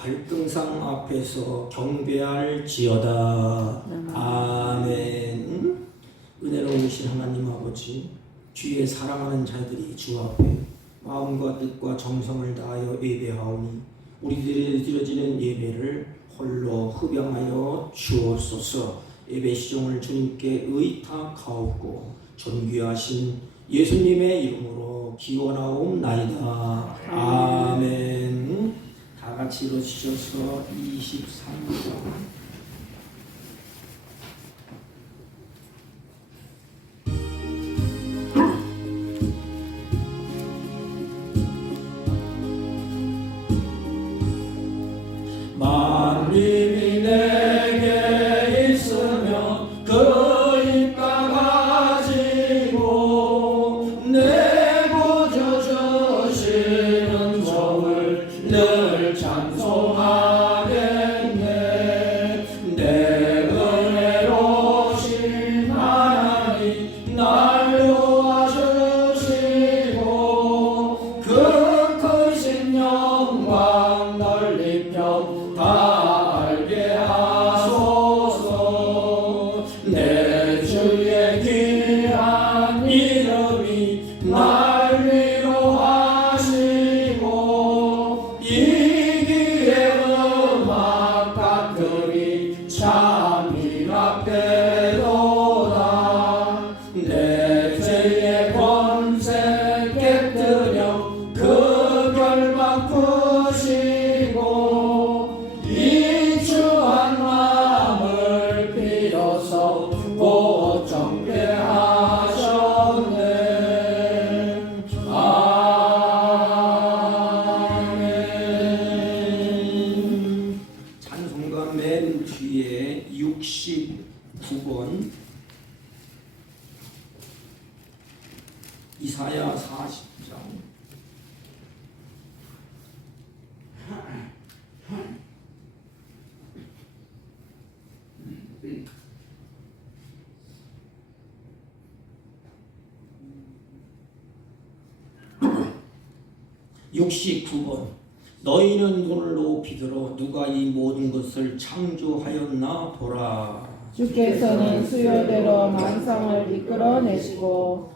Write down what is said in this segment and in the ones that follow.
발등상 앞에서 경배할지어다. 아멘. 은혜로우신 하나님 아버지, 주의 사랑하는 자들이 주 앞에 마음과 뜻과 정성을 다하여 예배하오니 우리들이 드려지는 예배를 홀로 흡양하여 주옵소서. 예배 시종을 주님께 의탁하옵고 존귀하신 예수님의 이름으로 기원하옵나이다. 아멘. 다 같이 일어서셔서 23장 만민이 내게 있으면 그 입가 가지고 내 구주 주시는 종을 늘 찬송하겠네. 내 은혜로우신 하나님 날 도와주시고 그 크신 영광 넓이편 다 알게 하소서. 내 주의 귀한 이름이 날 위로하시고 이기의 음악 같으리 참이라 빼도다. 내 죄의 권세 깨뜨려 그 결박 푸시고 이 주한 마음을 빌어서 곧 정케 하셨네. 아멘. 찬송가 맨 뒤에 69번 이사야 40장 69번 너희는 눈을 높이 들어 누가 이 모든 것을 창조하였나 보라. 주께서는 수요대로 만상을 이끌어내시고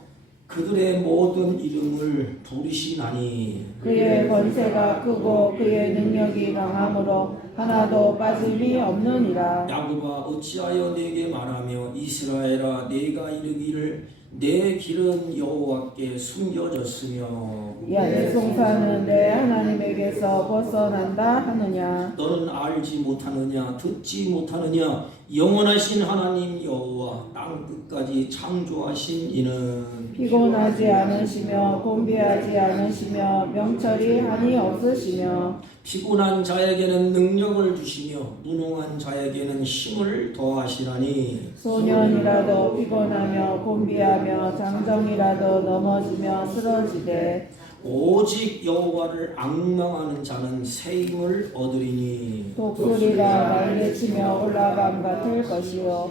그들의 모든 이름을 부르시나니 그의 권세가 크고 그의 능력이 강함으로 하나도 빠짐이 없느니라. 야곱아 어찌하여 내게 말하며 이스라엘아 내가 이르기를 내 길은 여호와께 숨겨졌으며 내 송사는 내 하나님에게서 벗어난다 하느냐. 너는 알지 못하느냐 듣지 못하느냐 영원하신 하나님 여호와 땅 끝까지 창조하신 이는 피곤하지 않으시며 곤비하지 않으시며 명철이 한이 없으시며 피곤한 자에게는 능력을 주시며 무능한 자에게는 힘을 더하시나니 소년이라도 피곤하며 곤비하며 장정이라도 넘어지며 쓰러지되 오직 여호와를 앙망하는 자는 새 힘을 얻으리니 독수리가 날개치며 올라감 같을 것이요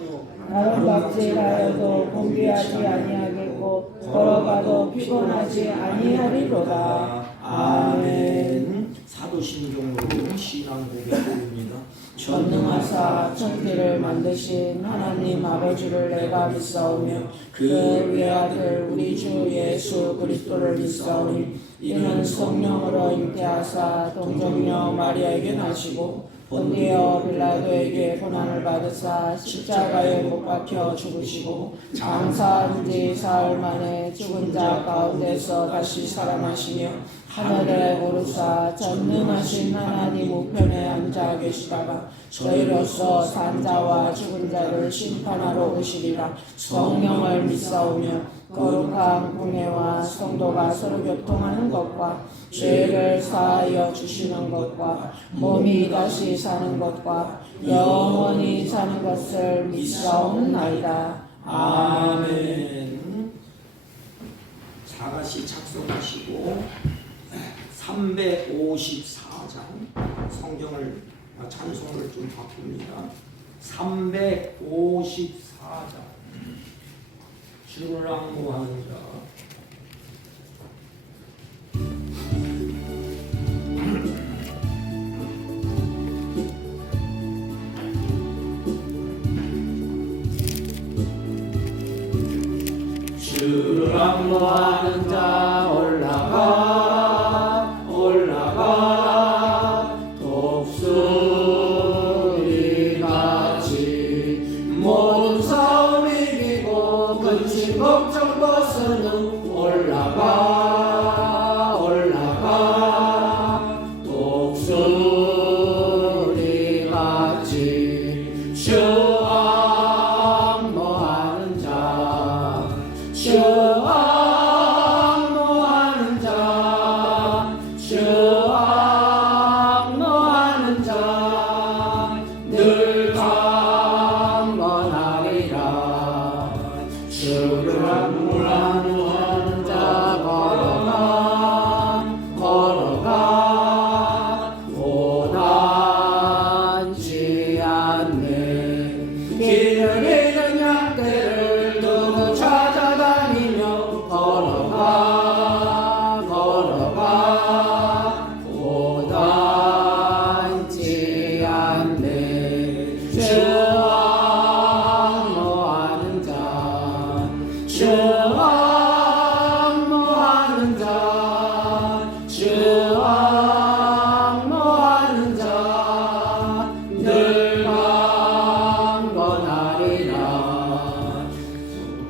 나름박질하여도 곤비하지 아니하겠고 걸어가도 피곤하지 아니하리로다. 아멘. 사도신경으로 신앙 고백입니다. 전능하사 천지를 만드신 하나님 아버지를 내가 믿사오며 그 외아들 우리 주 예수 그리스도를 믿사오니 이는 성령으로 잉태하사 동정녀 마리아에게 나시고 본디오 빌라도에게 고난을 받으사 십자가에 못 박혀 죽으시고 장사한 지 사흘 만에 죽은 자 가운데서 다시 살아나시며 하늘에 오르사 전능하신 하나님 우편에 앉아 계시다가 저희로서 산자와 죽은 자를 심판하러 오시리라. 성령을 믿사오며 거룩한 공예와 성도가 서로 교통하는 것과 죄를 사하여 주시는 것과 몸이 다시 사는 것과 영원히 사는 것을 믿사옵나이다. 아멘. 사가시 작성하시고 354장 성경을 찬송을 좀 바꿉니다. 354장 주를 앙모하는 자. 주를 안모하는 자 올라가 올라가 독수리같이 모든 싸움 이기고 근심 걱정 벗어는 올라가 올라가 독수리같이 주 안모하는 자 주 안모하는 자 주 안모하는 자 늘 강건하리라 주를 안모하는 자 걸어가 걸어가 고단치 않네 길을 잃은 양떼를 두고 찾아다니며 걸어가 걸어가 고단치 않네 주 안모하는 자 주 안모하는 자 주 안모하는 자 늘 강건하리라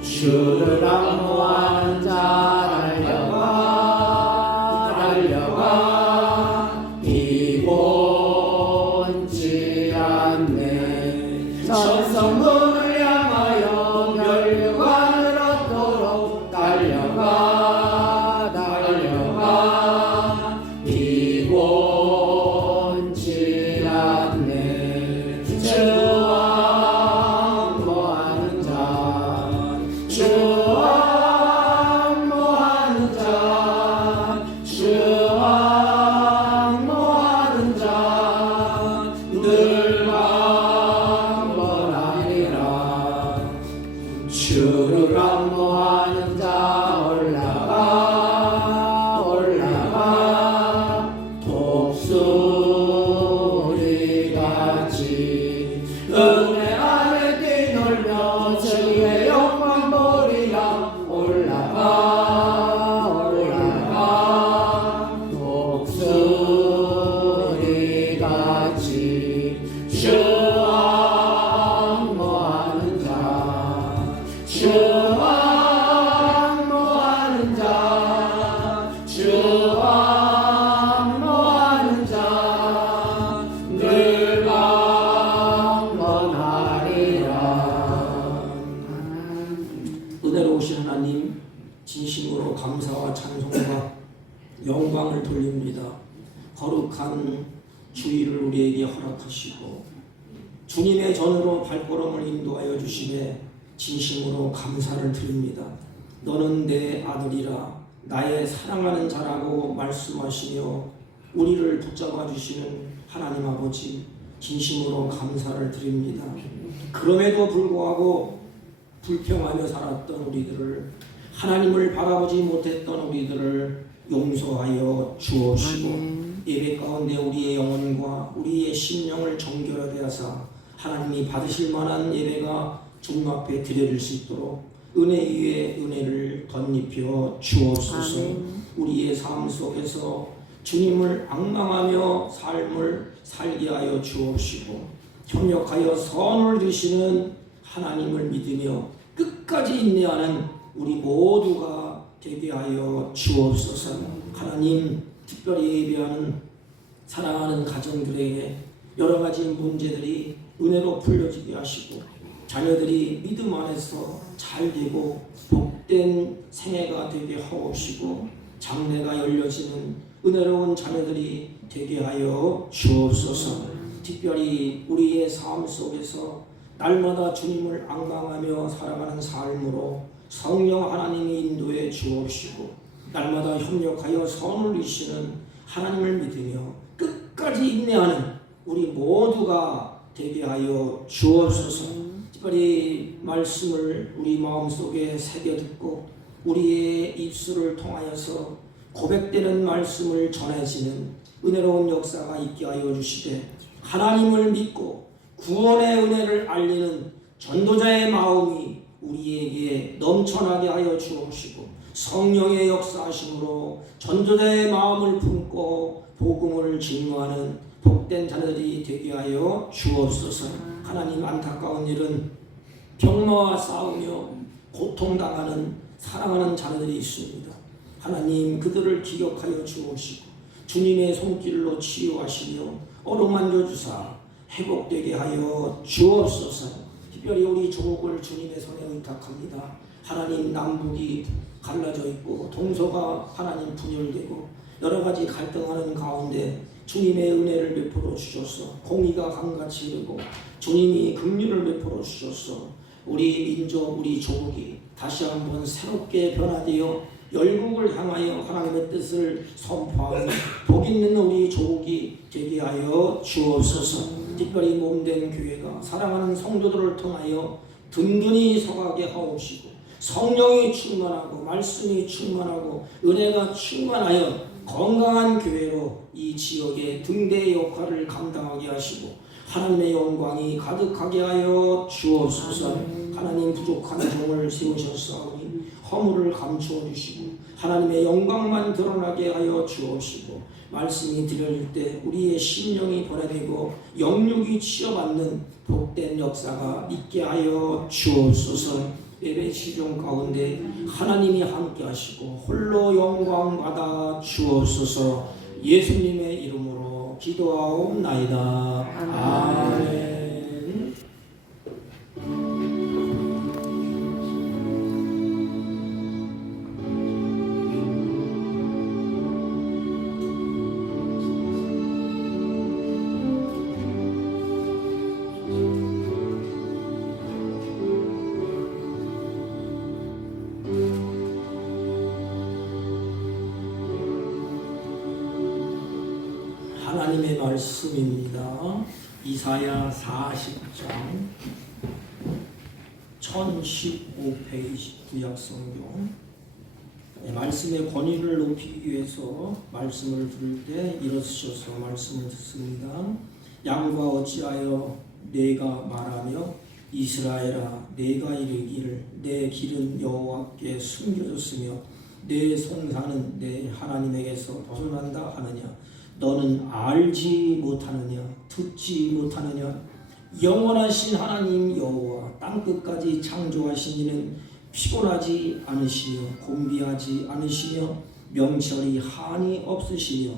주를 안모하는 자 달려가 달려가 비곤치 않네 천성문을 향하여 멸류관을 얻도록 달려가 달려가 비곤치 않네 주 안모하는 자 주 안모하는 자 주 안모하는 자 늘 강건하리라 주를 안모하는 자 올라가 올라가 독수리같이 은혜 안에 뛰놀며 주의 영광 보리라 올라가 올라가 독수리같이 주 안모하는 자 주 안모하는 자 주 안모하는 자 늘 강건하리라 은혜로우신 하나님, 진심으로 감사와 찬송과 영광을 돌립니다. 거룩한 주일을 우리에게 허락하시고 주님의 전으로 발걸음을 인도하여 주시매 진심으로 감사를 드립니다. 너는 내 아들이라 나의 사랑하는 자라고 말씀하시며 우리를 붙잡아 주시는 하나님 아버지, 진심으로 감사를 드립니다. 그럼에도 불구하고 불평하며 살았던 우리들을, 하나님을 바라보지 못했던 우리들을 용서하여 주옵시고 예배 가운데 우리의 영혼과 우리의 심령을 정결하게 하사 하나님이 받으실 만한 예배가 주님 앞에 드려질 수 있도록 은혜 위에 은혜를 덧입혀 주옵소서. 우리의 삶 속에서 주님을 앙망하며 삶을 살게 하여 주옵시고 협력하여 선을 주시는 하나님을 믿으며 끝까지 인내하는 우리 모두가 되게 하여 주옵소서. 하나님, 특별히 예배하는 사랑하는 가정들에게 여러 가지 문제들이 은혜로 풀려지게 하시고 자녀들이 믿음 안에서 잘 되고 복된 생애가 되게 하옵시고 장래가 열려지는 은혜로운 자녀들이 되게 하여 주옵소서. 특별히 우리의 삶 속에서 날마다 주님을 앙망하며 살아가는 삶으로 성령 하나님이 인도해 주옵시고 날마다 협력하여 선을 이루시는 하나님을 믿으며 끝까지 인내하는 우리 모두가 되게 하여 주옵소서. 특별히 말씀을 우리 마음속에 새겨 듣고 우리의 입술을 통하여서 고백되는 말씀을 전해지는 은혜로운 역사가 있게 하여 주시되 하나님을 믿고 구원의 은혜를 알리는 전도자의 마음이 우리에게 넘쳐나게 하여 주옵시고 성령의 역사하심으로 전도자의 마음을 품고 복음을 증거하는 복된 자들이 되게 하여 주옵소서. 하나님, 안타까운 일은 병마와 싸우며 고통당하는 사랑하는 자들이 있습니다. 하나님, 그들을 기억하여 주옵시고 주님의 손길로 치유하시며 어루만져 주사 회복되게 하여 주옵소서. 특별히 우리 조국을 주님의 손에 의탁합니다. 하나님, 남북이 갈라져 있고 동서가 하나님 분열되고 여러 가지 갈등하는 가운데 주님의 은혜를 베풀어 주셔서 공의가 강같이 이르고 주님이 긍휼을 베풀어 주셔서 우리 민족, 우리 조국이 다시 한번 새롭게 변화되어 열국을 향하여 하나님의 뜻을 선포하는 복 있는 우리 조국이 되게 하여 주옵소서. 특별히 몸된 교회가 사랑하는 성도들을 통하여 든든히 서가게 하옵시고 성령이 충만하고 말씀이 충만하고 은혜가 충만하여 건강한 교회로 이 지역의 등대 역할을 감당하게 하시고 하나님의 영광이 가득하게 하여 주옵소서. 하나님, 부족한 종을 세우셨사오니 허물을 감추어 주시고 하나님의 영광만 드러나게 하여 주옵시고 말씀이 들려질 때 우리의 심령이 변화되고 영육이 치유받는 복된 역사가 있게 하여 주옵소서. 예배 시종 가운데 하나님이 함께 하시고 홀로 영광 받아 주옵소서. 예수님의 이름으로 기도하옵나이다. 아멘. 하나님의 말씀입니다. 이사야 40장 1015페이지 구약성경. 말씀의 권위를 높이기 위해서 말씀을 들을 때 일어서셔서 말씀을 듣습니다. 양과 어찌하여 내가 말하며 이스라엘아 내가 이르기를 내 길은 여호와께 숨겨졌으며 내 송사는 내 하나님에게서 벗어난다 하느냐. 너는 알지 못하느냐 듣지 못하느냐. 영원하신 하나님 여호와 땅끝까지 창조하신 이는 피곤하지 않으시며 곤비하지 않으시며 명철이 한이 없으시며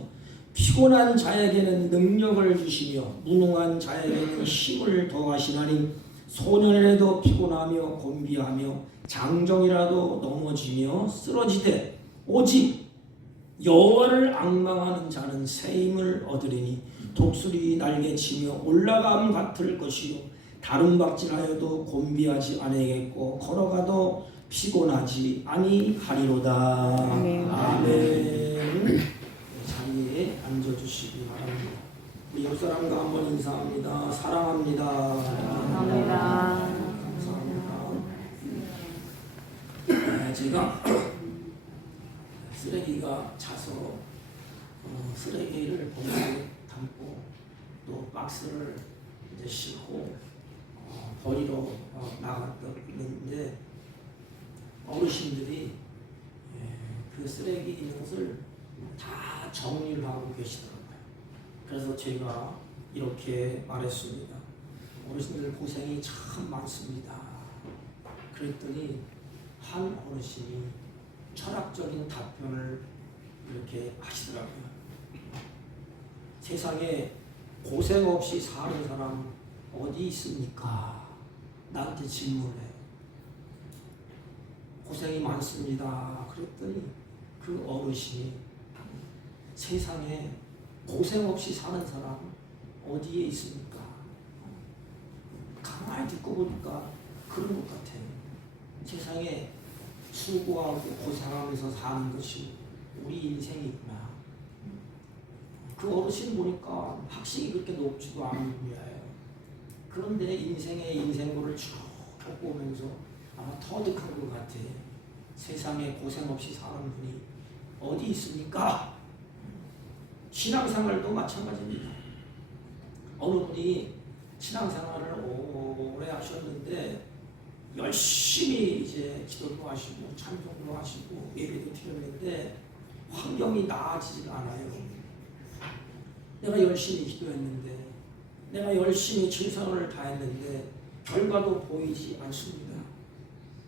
피곤한 자에게는 능력을 주시며 무능한 자에게는 힘을 더하시나니 소년이라도 피곤하며 곤비하며 장정이라도 넘어지며 쓰러지되 오직 여호와를 앙망하는 자는 새 힘을 얻으리니 독수리 날개치며 올라감 같을 것이요 다른 박질하여도 곤비하지 아니하겠고 걸어가도 피곤하지 아니하리로다. 아멘. 아멘. 자리에 앉아주시기 바랍니다. 우리 옆 사람과 한번 인사합니다. 사랑합니다. 감사합니다. 감사합니다. 제가 쓰레기가 차서 쓰레기를 봉지에 담고 또 박스를 이제 싣고 버리러 나갔는데 어르신들이 그 쓰레기 있는 것을 다 정리를 하고 계시더라고요. 그래서 제가 이렇게 말했습니다. 어르신들 고생이 참 많습니다. 그랬더니 한 어르신이 철학적인 답변을 이렇게 하시더라고요. 세상에 고생 없이 사는 사람 어디 있습니까? 나한테 질문해요. 고생이 많습니다. 그랬더니 그 어르신이 세상에 고생 없이 사는 사람 어디에 있습니까? 가만히 듣고 보니까 그런 것 같아요. 세상에 수고하고 고생하면서 사는 것이 우리 인생이구나. 그 어르신 보니까 학식이 그렇게 높지도 않은 분이에요. 그런데 인생의 인생고를 쭉 겪어오면서 아마 터득한 것 같아. 세상에 고생 없이 사는 분이 어디 있습니까? 신앙생활도 마찬가지입니다. 어느 분이 신앙생활을 오래 하셨는데 열심히 이제 기도도 하시고 찬송도 하시고 예배도 드렸는데 환경이 나아지질 않아요. 내가 열심히 기도했는데, 내가 열심히 최선을 다했는데 결과도 보이지 않습니다.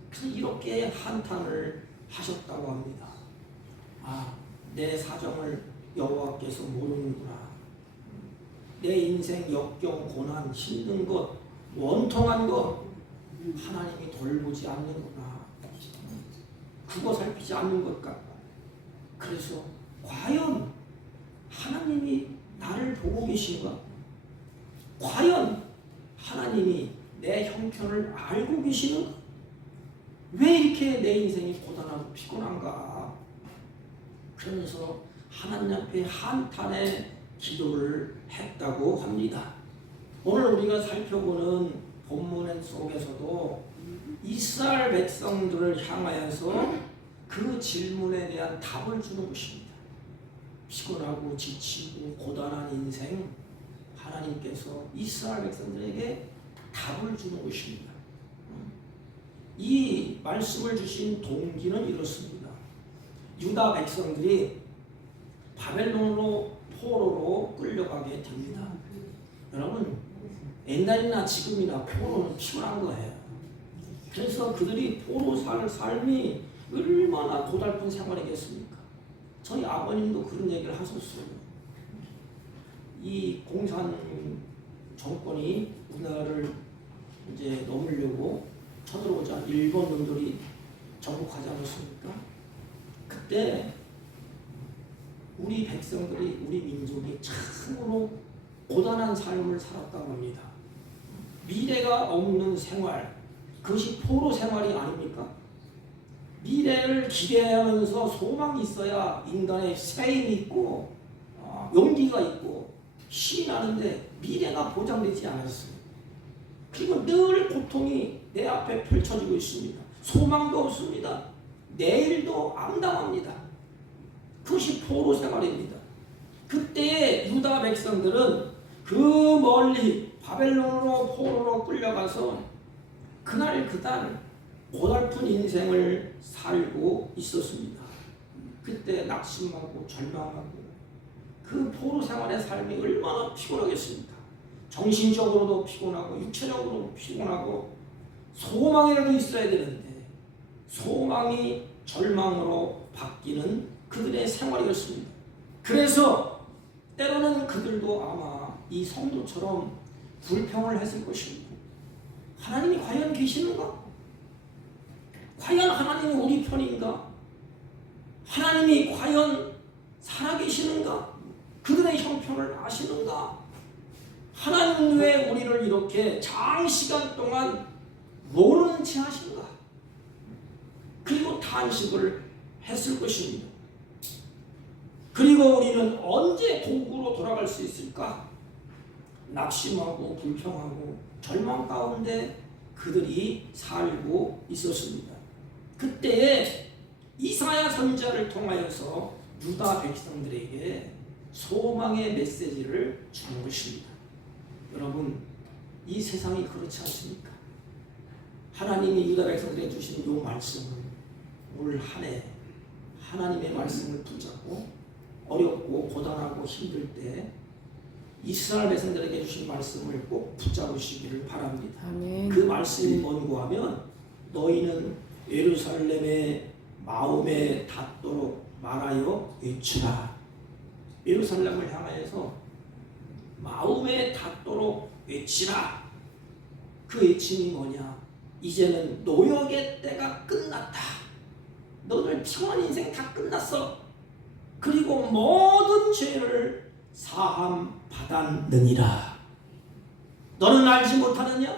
그래서 이렇게 한탄을 하셨다고 합니다. 아, 내 사정을 여호와께서 모르는구나. 내 인생 역경, 고난, 힘든 것, 원통한 것 하나님이 돌보지 않는구나. 그거 살피지 않는 것 같고. 그래서 과연 하나님이 나를 보고 계신가? 과연 하나님이 내 형편을 알고 계시는가? 왜 이렇게 내 인생이 고단하고 피곤한가? 그러면서 하나님 앞에 한탄의 기도를 했다고 합니다. 오늘 우리가 살펴보는 본문 속에서도 이스라엘 백성들을 향하여서 그 질문에 대한 답을 주는 것입니다. 피곤하고 지치고 고단한 인생, 하나님께서 이스라엘 백성들에게 답을 주는 것입니다. 이 말씀을 주신 동기는 이렇습니다. 유다 백성들이 바벨론으로 포로로 끌려가게 됩니다. 여러분, 옛날이나 지금이나 포로는 피곤한 거예요. 그래서 그들이 포로 살 삶이 얼마나 고달픈 생활이겠습니까? 저희 아버님도 그런 얘기를 하셨어요. 이 공산 정권이 우리나라를 이제 넘으려고 쳐들어오자 일본 놈들이 정복하지 않았습니까? 그때 우리 백성들이, 우리 민족이 참으로 고단한 삶을 살았다고 합니다. 미래가 없는 생활, 그것이 포로 생활이 아닙니까? 미래를 기대하면서 소망이 있어야 인간의 세임이 있고 용기가 있고 힘이 나는데 미래가 보장되지 않았어요. 그리고 늘 고통이 내 앞에 펼쳐지고 있습니다. 소망도 없습니다. 내일도 암담합니다. 그것이 포로 생활입니다. 그때 유다 백성들은 그 멀리 바벨론으로 포로로 끌려가서 그날 그날 고달픈 인생을 살고 있었습니다. 그때 낙심하고 절망하고 그 포로 생활의 삶이 얼마나 피곤하겠습니까? 정신적으로도 피곤하고 육체적으로도 피곤하고 소망이라도 있어야 되는데 소망이 절망으로 바뀌는 그들의 생활이었습니다. 그래서 때로는 그들도 아마 이 성도처럼 불평을 했을 것입니다. 하나님이 과연 계시는가? 과연 하나님이 우리 편인가? 하나님이 과연 살아계시는가? 그들의 형편을 아시는가? 하나님 왜 우리를 이렇게 장시간 동안 모르는 채 하신가? 그리고 탄식을 했을 것입니다. 그리고 우리는 언제 고국으로 돌아갈 수 있을까? 낙심하고 불평하고 절망 가운데 그들이 살고 있었습니다. 그때에 이사야 선지자를 통하여서 유다 백성들에게 소망의 메시지를 주는 것입니다. 여러분, 이 세상이 그렇지 않습니까? 하나님이 유다 백성들에게 주신 이 말씀은 올 한 해 하나님의 말씀을 붙잡고 어렵고 고단하고 힘들 때 이스라엘 백성들에게 주신 말씀을 꼭 붙잡으시기를 바랍니다. 아멘. 그 말씀이 뭔고 하면 너희는 예루살렘의 마음에 닿도록 말하여 외치라. 예루살렘을 향하여서 마음에 닿도록 외치라. 그 외침이 뭐냐? 이제는 노역의 때가 끝났다. 너들 피곤한 인생 다 끝났어. 그리고 모든 죄를 사함 받았느니라. 너는 알지 못하느냐?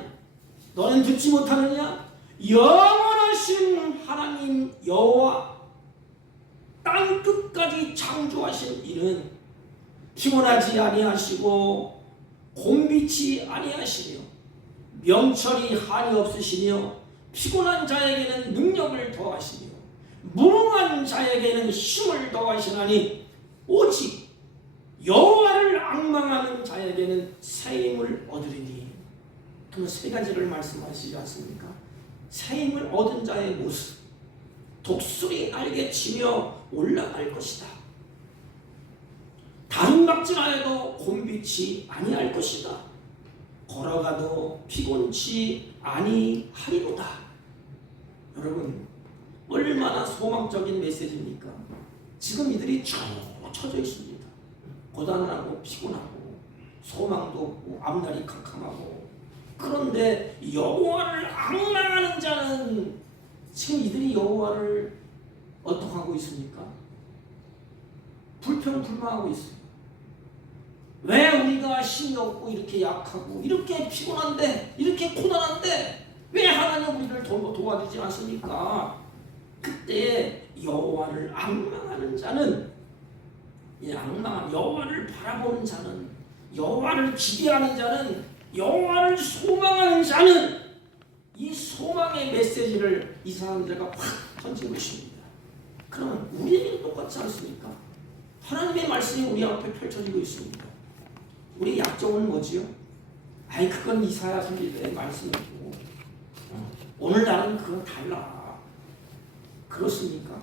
너는 듣지 못하느냐? 영원하신 하나님 여호와 땅 끝까지 창조하신 이는 피곤하지 아니하시고 곤비치 아니하시며 명철이 한이 없으시며 피곤한 자에게는 능력을 더하시며 무능한 자에게는 힘을 더하시나니 오직 여호와를 앙망하는 자에게는 새 힘을 얻으리니. 그럼 세 가지를 말씀하시지 않습니까? 새 힘을 얻은 자의 모습, 독수리 날개치며 올라갈 것이다. 다른 박질하여도 곤비치 아니할 것이다. 걸어가도 피곤치 아니하리로다. 여러분, 얼마나 소망적인 메시지입니까? 지금 이들이 쭉 쳐져 있습니다. 고단하고 피곤하고 소망도 없고 앞날이 캄캄하고, 그런데 여호와를 앙망하는 자는, 지금 이들이 여호와를 어떻게 하고 있습니까? 불평불만하고 있어요. 왜 우리가 힘이 없고 이렇게 약하고 이렇게 피곤한데, 이렇게 고단한데 왜 하나님 우리를 도와주지 않습니까? 그때 여호와를 앙망하는 자는, 이 앙망한 여호와를 바라보는 자는, 여호와를 기대하는 자는, 여호와를 소망하는 자는 이 소망의 메시지를 이 사람들과 확 던지고 있습니다. 그러면 우리에게도 똑같지 않습니까? 하나님의 말씀이 우리 앞에 펼쳐지고 있습니다. 우리 약점은 뭐지요? 아이, 그건 이사야 선지자의 말씀이고 오늘날은 그건 달라. 그렇습니까?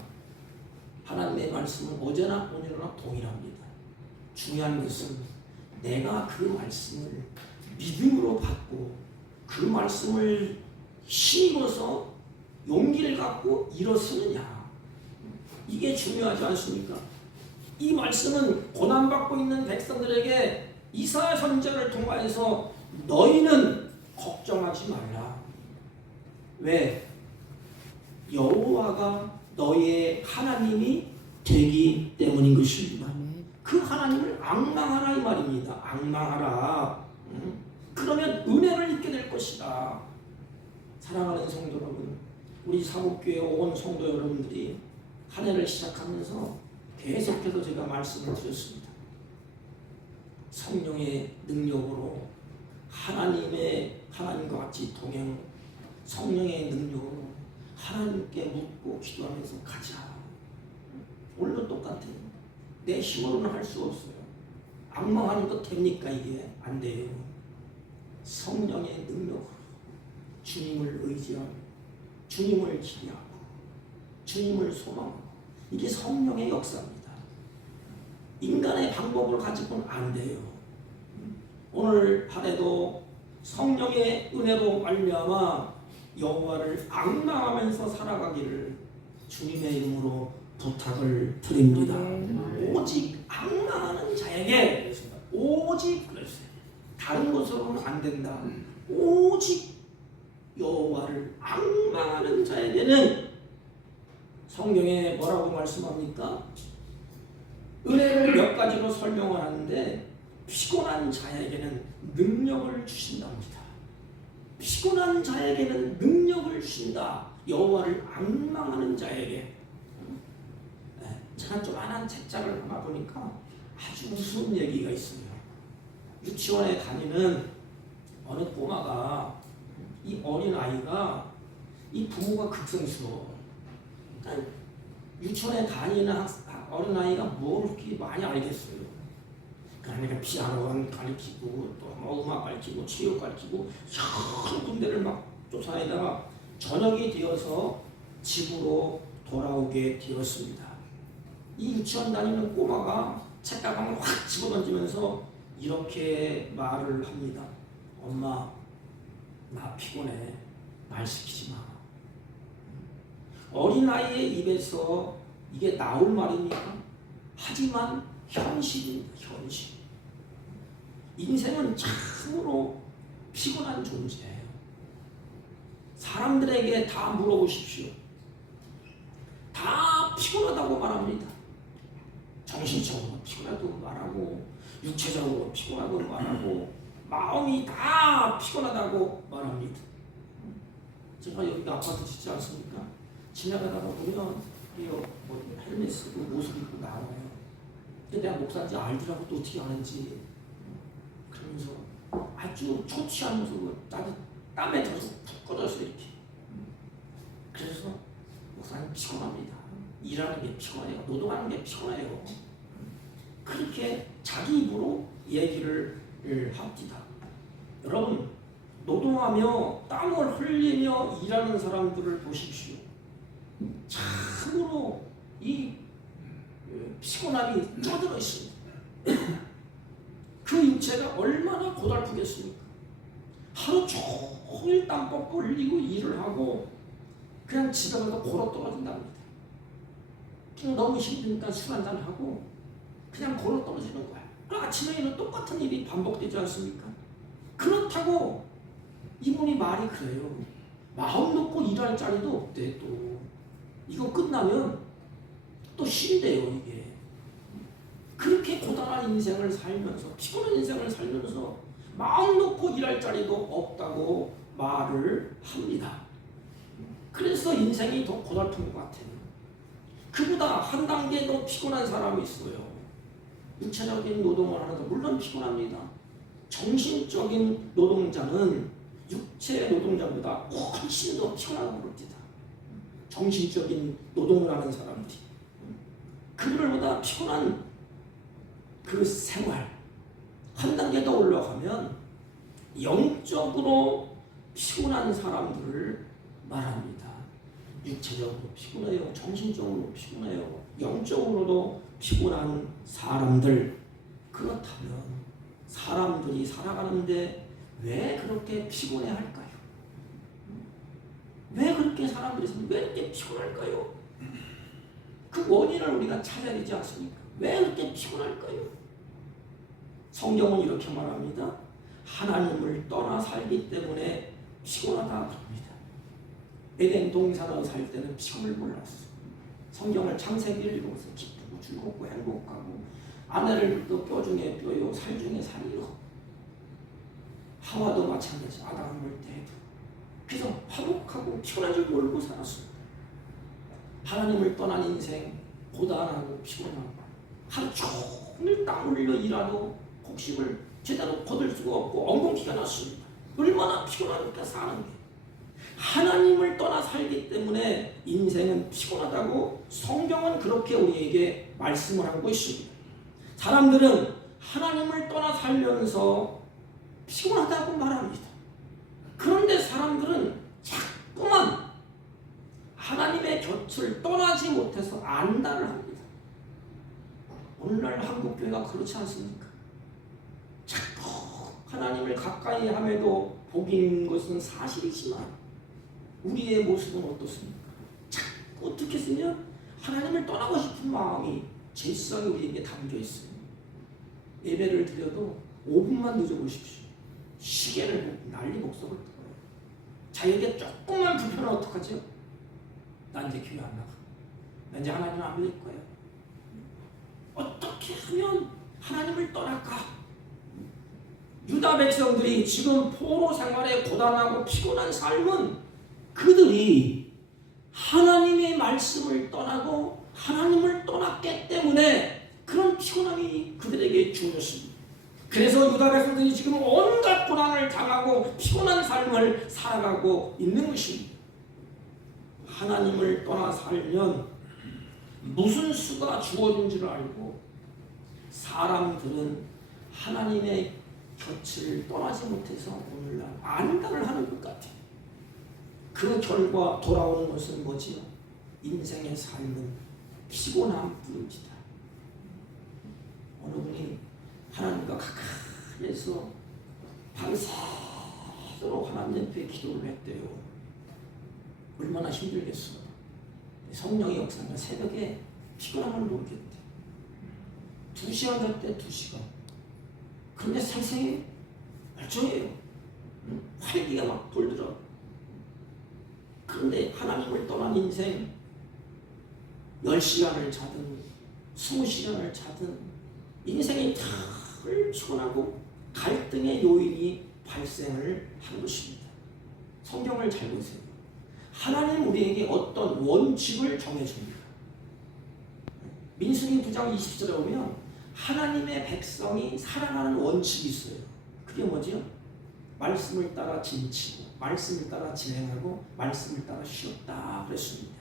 하나님의 말씀은 어제나 오늘이나 동일합니다. 중요한 것은 내가 그 말씀을 믿음으로 받고 그 말씀을 힘입어서 용기를 갖고 일어서느냐, 이게 중요하지 않습니까? 이 말씀은 고난받고 있는 백성들에게 이사야 선지자를 통하여서 너희는 걱정하지 말라. 왜? 여호와가 너희의 하나님이 되기 때문인 것입니다. 그 하나님을 앙망하라 이 말입니다. 앙망하라. 그러면 은혜를 입게 될 것이다. 사랑하는 성도 여러분, 우리 사복교회 온 성도 여러분들이 한 해를 시작하면서 계속해서 제가 말씀을 드렸습니다. 성령의 능력으로 하나님과 같이 동행, 성령의 능력으로 하나님께 묻고 기도하면서 가자. 오늘도 똑같아요. 내 힘으로는 할 수 없어요. 앙망하는 것 됩니까? 이게 안 돼요. 성령의 능력으로 주님을 의지하고 주님을 기대하고 주님을 소망하고, 이게 성령의 역사입니다. 인간의 방법을 가지고는 안 돼요. 오늘 하루도 성령의 은혜로 말미암아 여호와를 앙망하면서 살아가기를 주님의 이름으로 부탁을 드립니다. 오직 앙망하는 자에게, 오직 그랬어요. 다른 것으로는 안 된다. 오직 여호와를 앙망하는 자에게는 성경에 뭐라고 말씀합니까? 은혜를 몇 가지로 설명을 하는데, 피곤한 자에게는 능력을 주신답니다. 피곤한 자에게는 능력을 주신다. 여호와를 앙망하는 자에게. 제가 조그만한 책자를 하나 보니까 아주 무서운 얘기가 있어요. 유치원에 다니는 어느 꼬마가, 이 어린 아이가, 이 부모가 극성스러워. 그러니까 유치원에 다니는 어린 아이가 뭘 그렇게 많이 알겠어요. 그러니까 피아노 가르치고 또 음악 가르치고 체육 가르치고 큰 군대를 막 쫓아내다가 저녁이 되어서 집으로 돌아오게 되었습니다. 이 유치원 다니는 꼬마가 책가방을 확 집어던지면서 이렇게 말을 합니다. 엄마, 나 피곤해. 말 시키지 마. 어린아이의 입에서 이게 나올 말입니까? 하지만 현실입니다. 현실. 인생은 참으로 피곤한 존재예요. 사람들에게 다 물어보십시오. 다 피곤하다고 말합니다. 정신적으로 피곤하다고 말하고, 육체적으로 피곤하다고 말하고, 마음이 다 피곤하다고 말합니다. 제가 여기 아파트 짓지 않습니까? 지나가다가 보면 뭐 헬멧 쓰고 모습 입고 나와요. 근데 내가 목사인지 알더라고. 또 어떻게 아는지. 그러면서 아주 초췌한 모습으로 땀에 젖어서 푹 꺼져서 이렇게. 그래서 목사님 피곤합니다. 일하는 게 피곤해요. 노동하는 게 피곤해요. 그렇게 자기 입으로 얘기를 합니다. 여러분, 노동하며 땀을 흘리며 일하는 사람들을 보십시오. 참으로 이 피곤함이 쪄들어 있습니다. 그 육체가 얼마나 고달프겠습니까? 하루 종일 땀 뻑뻑 흘리고 일을 하고 그냥 집에 가서 골어 떨어진답니다. 그냥 너무 힘드니까 술 한잔 하고 그냥 골어 떨어지는 거야. 아침에는 똑같은 일이 반복되지 않습니까? 그렇다고 이분이 말이 그래요. 마음 놓고 일할 자리도 없대. 또 이거 끝나면 또 쉰대요. 이게 그렇게 고단한 인생을 살면서 피곤한 인생을 살면서 마음 놓고 일할 자리도 없다고 말을 합니다. 그래서 인생이 더 고달픈 것 같아요. 그보다 한 단계 더 피곤한 사람이 있어요. 육체적인 노동을 하면서 물론 피곤합니다. 정신적인 노동자는 육체 노동자보다 훨씬 더 피곤하다고 그럽니다. 정신적인 노동을 하는 사람들이 그들보다 피곤한 그 생활 한 단계 더 올라가면 영적으로 피곤한 사람들을 말합니다. 육체적으로 피곤해요. 정신적으로 피곤해요. 영적으로도 피곤한 사람들. 그렇다면 사람들이 살아가는데 왜 그렇게 피곤해 할까요? 왜 그렇게 사람들이 왜 이렇게 피곤할까요? 그 원인을 우리가 찾아야 되지 않습니까? 왜 그렇게 피곤할까요? 성경은 이렇게 말합니다. 하나님을 떠나 살기 때문에 피곤하다 그럽니다. 에덴 동산에 살 때는 피곤을 몰랐어. 성경을 창세기를 읽어서 기쁘고 즐겁고 행복하고 아내를 또 뼈 중에 뼈요 살 중에 살이요. 하와도 마찬가지. 아담을 때도 그래서 화목하고 피곤한 줄 모르고 살았습니다. 하나님을 떠난 인생 고단하고 피곤하고 하루 종일 땀 흘려 일하도 곡식을 제대로 거둘 수가 없고 엉겅퀴가 났습니다. 얼마나 피곤하니까 사는 게. 하나님을 떠나 살기 때문에 인생은 피곤하다고 성경은 그렇게 우리에게 말씀을 하고 있습니다. 사람들은 하나님을 떠나 살면서 피곤하다고 말합니다. 그런데 사람들은 자꾸만 하나님의 곁을 떠나지 못해서 안달을 합니다. 오늘날 한국교회가 그렇지 않습니까? 자꾸 하나님을 가까이 함에도 복인 것은 사실이지만 우리의 모습은 어떻습니까? 자꾸 어떻게 쓰면 하나님을 떠나고 싶은 마음이 질성이 우리에게 담겨 있어요. 예배를 드려도 5분만 늦어보십시오. 시계를 보고 난리 목석을 들어요. 자에게 조금만 불편하면 어떡하죠? 나 이제 교회 안 나가. 나 이제 하나님 안 믿을 거야. 어떻게 하면 하나님을 떠날까? 유다 백성들이 지금 포로 생활에 고단하고 피곤한 삶은 그들이 하나님의 말씀을 떠나고 하나님을 떠났기 때문에 그런 피곤함이 그들에게 주어졌습니다. 그래서 유다 백성들이 지금 온갖 고난을 당하고 피곤한 삶을 살아가고 있는 것입니다. 하나님을 떠나 살면 무슨 수가 주어진 줄 알고 사람들은 하나님의 곁을 떠나지 못해서 오늘날 안달을 하는 것 같아요. 그 결과 돌아오는 것은 뭐지요? 인생의 삶은 피곤함뿐입니다. 어느 분이 하나님과 가까이에서 밤새도록 하나님 앞에 기도를 했대요. 얼마나 힘들겠어. 성령의 역사가 새벽에 피곤함을 모르겠대. 2시간 잤대. 2시간. 그런데 생생히 멀쩡해요. 활기가 막 돌더라. 그런데 하나님을 떠난 인생 10시간을 자든 20시간을 자든 인생이 다 피곤하고 갈등의 요인이 발생을 한 것입니다. 성경을 잘 보세요. 하나님 우리에게 어떤 원칙을 정해줍니다. 민수기 9장 20절에 보면 하나님의 백성이 살아가는 원칙이 있어요. 그게 뭐지요? 말씀을 따라 진치고 말씀을 따라 진행하고 말씀을 따라 쉬었다 그랬습니다.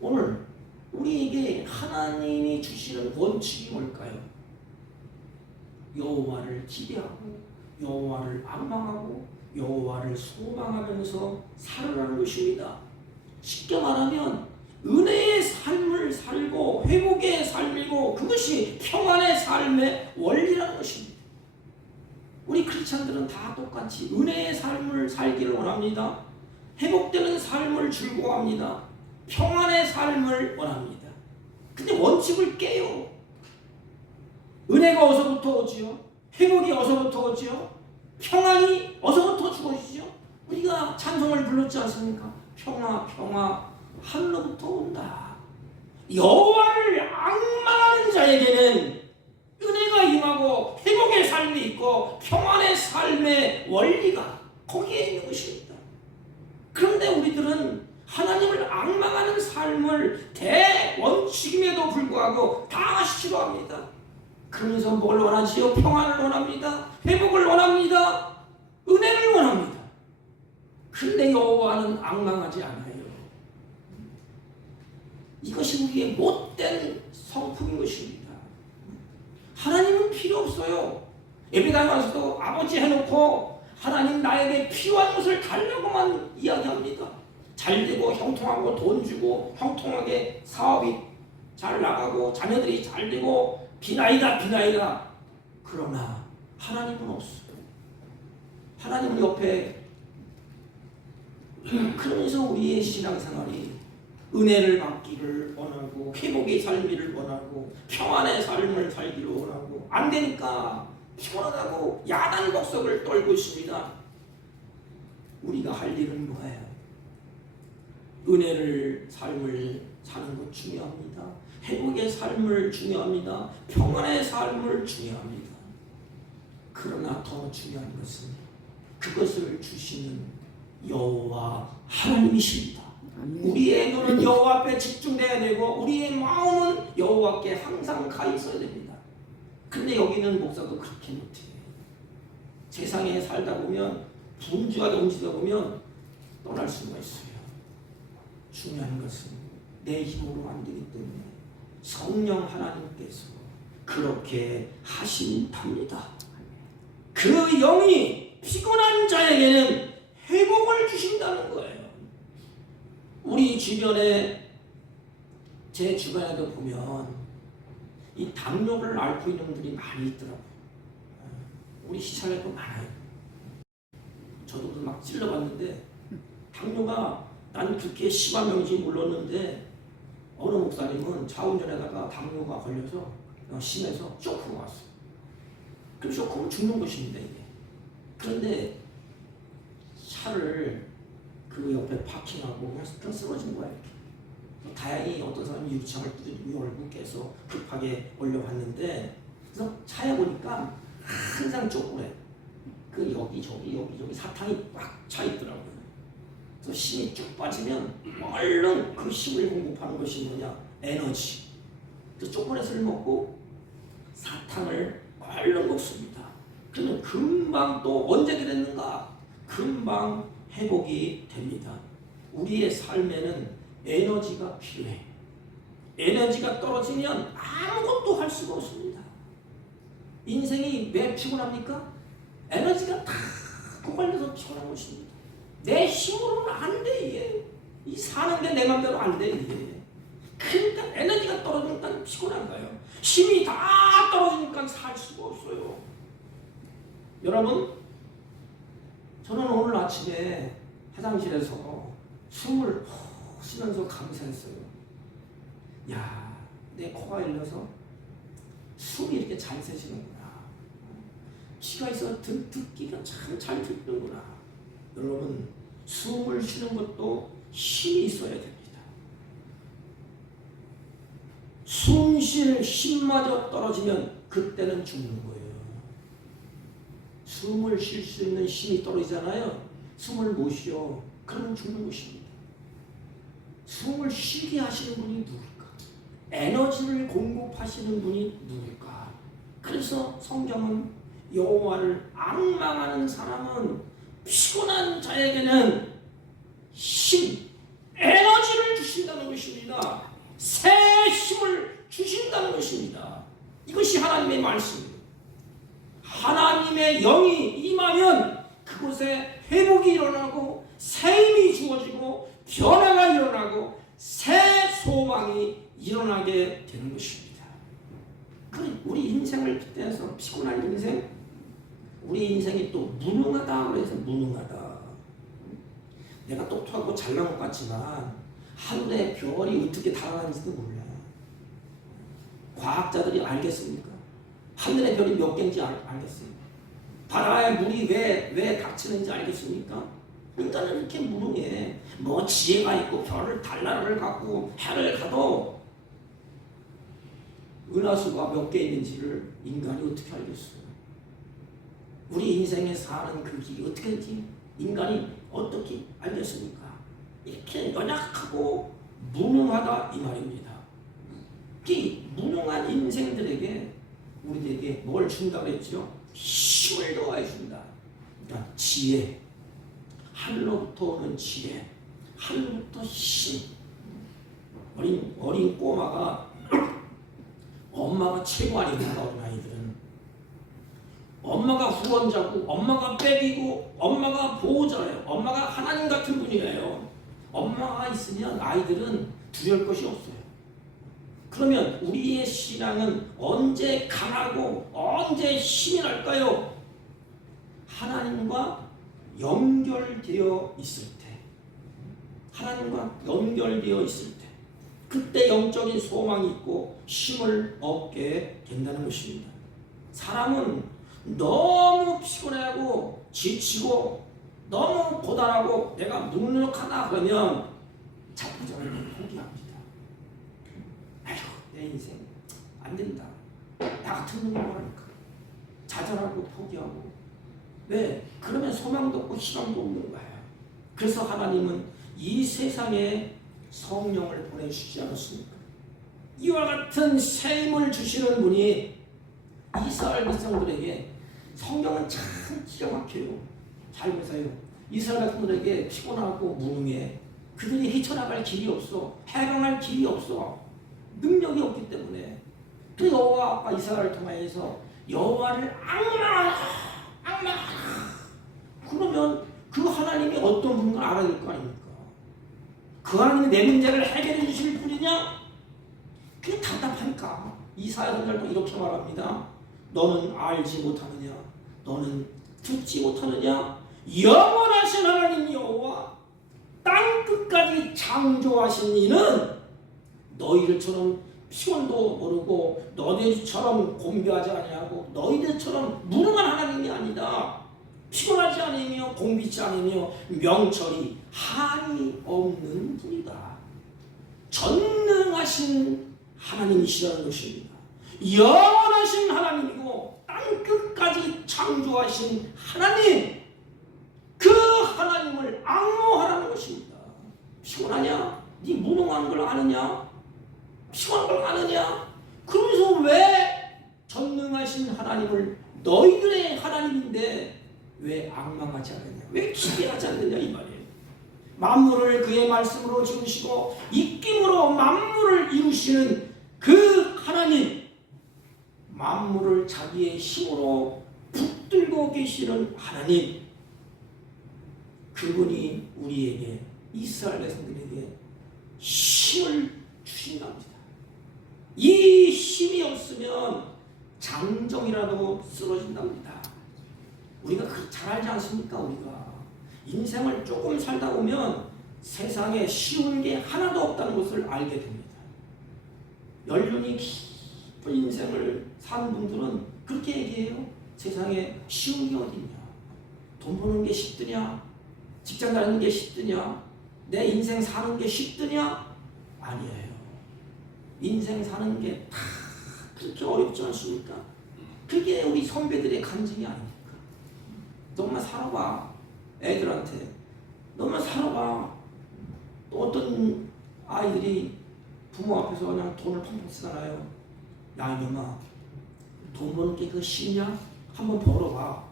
오늘 우리에게 하나님이 주시는 원칙이 뭘까요? 여호와를 기대하고 여호와를 앙망하고 여호와를 소망하면서 살아가는 것입니다. 쉽게 말하면 은혜의 삶을 살고 회복의 삶이고 그것이 평안의 삶의 원리라는 것입니다. 우리 크리스찬들은 다 똑같이 은혜의 삶을 살기를 원합니다. 회복되는 삶을 즐거워합니다. 평안의 삶을 원합니다. 근데 원칙을 깨요. 은혜가 어디서부터 오지요? 회복이 어디서부터 오지요? 평안이 어디서부터 주어지죠? 우리가 찬송을 불렀지 않습니까? 평화 평화 하늘로부터 온다. 여호와를 앙망하는 자에게는 은혜가 임하고 회복의 삶이 있고 평안의 삶의 원리가 거기에 있는 것입니다. 그런데 우리들은 하나님을 앙망하는 삶을 대원칙임에도 불구하고 다 싫어합니다. 그러면서 뭘 원하지요? 평안을 원합니다. 회복을 원합니다. 은혜를 원합니다. 그런데 여호와는 앙망하지 않아요. 이것이 우리의 못된 성품인 것입니다. 하나님은 필요 없어요. 예배당에 와서도 아버지 해놓고 하나님 나에게 필요한 것을 달라고만 이야기합니다. 잘되고 형통하고 돈 주고 형통하게 사업이 잘 나가고 자녀들이 잘되고 비나이다. 그러나 하나님은 없어요. 하나님은 옆에. 그러면서 우리의 신앙생활이 은혜를 받기를 원하고 회복의 삶을 원하고 평안의 삶을 살기를 원하고 안 되니까 피곤하다고 야단복석을 떨고 있습니다. 우리가 할 일은 뭐예요? 은혜를 삶을 사는 것 중요합니다. 회복의 삶을 중요합니다. 평안의 삶을 중요합니다. 그러나 더 중요한 것은 그것을 주시는 여호와 하나님이십니다. 우리의 눈은 여호와 앞에 집중돼야 되고 우리의 마음은 여호와께 항상 가 있어야 됩니다. 근데 여기는 목사도 그렇게 못해요. 세상에 살다 보면 분주하게 움직이다 보면 떠날 수가 있어요. 중요한 것은 내 힘으로 안 되기 때문에 성령 하나님께서 그렇게 하신답니다. 그 영이 피곤한 자에게는 회복을 주신다는 거예요. 우리 주변에 제 주변에도 보면 이 당뇨를 앓고 있는 분들이 많이 있더라고요. 우리 시청에도 많아요. 저도 막 찔러봤는데 당뇨가 난 그렇게 심한 병인지 몰랐는데 어느 목사님은 차 운전하다가 당뇨가 걸려서 심해서 쇼크가 왔어요. 그럼 쇼크는 죽는 것입니다 이게. 그런데 차를 그 옆에 파킹하고 그냥 쓰러진 거야 이렇게. 다행히 어떤 사람이 유리창을 열고 깨서 급하게 올려봤는데 그래서 차에 보니까 항상 쪼그래. 그 여기저기 사탕이 꽉 차 있더라고요. 그래서 힘이 쭉 빠지면 얼른 그 힘을 공급하는 것이 뭐냐? 에너지. 그래서 초콜릿을 먹고 사탕을 얼른 먹습니다. 그러면 금방 또 언제 그랬는가? 금방 회복이 됩니다. 우리의 삶에는 에너지가 필요해. 에너지가 떨어지면 아무것도 할 수가 없습니다. 인생이 왜 피곤합니까? 에너지가 다 고갈려서 피곤한 것입니다. 내 힘으로는 안 돼 이게. 이 사는 게 내 맘대로 안 돼 이게. 그러니까 에너지가 떨어지니까 피곤한 거예요. 힘이 다 떨어지니까 살 수가 없어요. 여러분, 저는 오늘 아침에 화장실에서 숨을 쉬면서 감사했어요. 야, 내 코가 열려서 숨이 이렇게 잘 새지는구나. 키가 있어 듣기가 참 잘 듣는구나. 여러분, 숨을 쉬는 것도 힘이 있어야 됩니다. 숨 쉴 힘마저 떨어지면 그때는 죽는 거예요. 숨을 쉴 수 있는 힘이 떨어지잖아요. 숨을 못 쉬어. 그러면 죽는 것입니다. 숨을 쉬게 하시는 분이 누굴까? 에너지를 공급하시는 분이 누굴까? 그래서 성경은 여호와를 앙망하는 사람은 피곤한 자에게는 힘, 에너지를 주신다는 것입니다. 새 힘을 주신다는 것입니다. 이것이 하나님의 말씀입니다. 하나님의 영이 임하면 그곳에 변화가 일어나고 새 소망이 일어나게 되는 것입니다. 우리 인생을 빗대서 피곤한 인생, 우리 인생이 또 무능하다 그래서 무능하다. 내가 똑똑하고 잘난 것 같지만 하늘의 별이 어떻게 달아나는지도 몰라. 과학자들이 알겠습니까? 하늘의 별이 몇 개인지 알겠습니까? 바다에 물이 왜 닥치는지 알겠습니까? 인간은 이렇게 무능해. 뭐 지혜가 있고 별을 달나라를 갖고 해를 가도 은하수가 몇 개 있는지를 인간이 어떻게 알겠어요? 우리 인생에 사는 그 길이 어떻게 될지 인간이 어떻게 알겠습니까? 이렇게 연약하고 무능하다 이 말입니다. 이 무능한 인생들에게 우리에게 뭘 준다 그랬죠? 힘을 더해 준다. 그러니까 지혜, 하늘로부터 오는 지혜, 하늘로부터 힘. 어린 꼬마가 엄마가 최고 아닙니까? 어린아이들은 엄마가 후원자고 엄마가 백이고 엄마가 보호자예요. 엄마가 하나님 같은 분이에요. 엄마가 있으면 아이들은 두려울 것이 없어요. 그러면 우리의 신앙은 언제 강하고 언제 힘이 날까요? 하나님과 연결되어 있을 때, 하나님과 연결되어 있을 때, 그때 영적인 소망이 있고 힘을 얻게 된다는 것입니다. 사람은 너무 피곤해하고 지치고 너무 고단하고 내가 무능력하다 그러면 자꾸자꾸 포기합니다. 아이고 내 인생 안 된다. 나 같은 놈이 뭐랄까. 좌절하고 포기하고. 왜? 그러면 소망도 없고 희망도 없는 거예요. 그래서 하나님은 이 세상에 성령을 보내주시지 않았습니까? 이와 같은 새 힘을 주시는 분이 이스라엘 백성들에게 성경은 참 기가 막혀요. 잘 보세요. 이스라엘 백성들에게 피곤하고 무능해. 그들이 헤쳐나갈 길이 없어. 해방할 길이 없어. 능력이 없기 때문에. 그 여호와가 이스라엘을 통하여서 여호와를 악마하라. 그러면 그 하나님이 어떤 분인가 알아야 될 거 아닙니까? 그 하나님이 내 문제를 해결해 주실 분이냐? 그게 답답하니까 이사야 선지자도 이렇게 말합니다. 너는 알지 못하느냐? 너는 듣지 못하느냐? 영원하신 하나님 여호와 땅 끝까지 창조하신 이는 너희들처럼 피곤도 모르고 너희들처럼 곤비하지 아니하고 너희들처럼 무능한 하나님이 아니다. 피곤하지 않으며 공비치 않으며 명철이 한이 없는 분이다. 전능하신 하나님이시라는 것입니다. 영원하신 하나님이고 땅 끝까지 창조하신 하나님, 그 하나님을 앙모하라는 것입니다. 피곤하냐? 네 무능한 걸 아느냐? 피곤한 걸 아느냐? 그러면서 왜 전능하신 하나님을 너희들의 하나님인데 왜 악망하지 않느냐? 왜 기대하지 않느냐 이 말이에요. 만물을 그의 말씀으로 지으시고 입김으로 만물을 이루시는 그 하나님, 만물을 자기의 힘으로 붙들고 계시는 하나님, 그분이 우리에게 이스라엘 백성들에게 힘을 주신답니다. 이 힘이 없으면 장정이라도 쓰러진답니다. 우리가 잘 알지 않습니까? 우리가 인생을 조금 살다 보면 세상에 쉬운 게 하나도 없다는 것을 알게 됩니다. 연륜이 깊은 인생을 사는 분들은 그렇게 얘기해요. 세상에 쉬운 게 어딨냐? 돈 버는 게 쉽드냐? 직장 다니는 게 쉽드냐? 내 인생 사는 게 쉽드냐? 아니에요. 인생 사는 게 다 그렇게 어렵지 않습니까? 그게 우리 선배들의 간증이 아닙니까? 너만 살아봐. 애들한테 너만 살아봐. 또 어떤 아이들이 부모 앞에서 그냥 돈을 펑펑 쓰잖아요. 야 이놈아, 돈 버는 게 그거 쉽냐? 한번 벌어봐.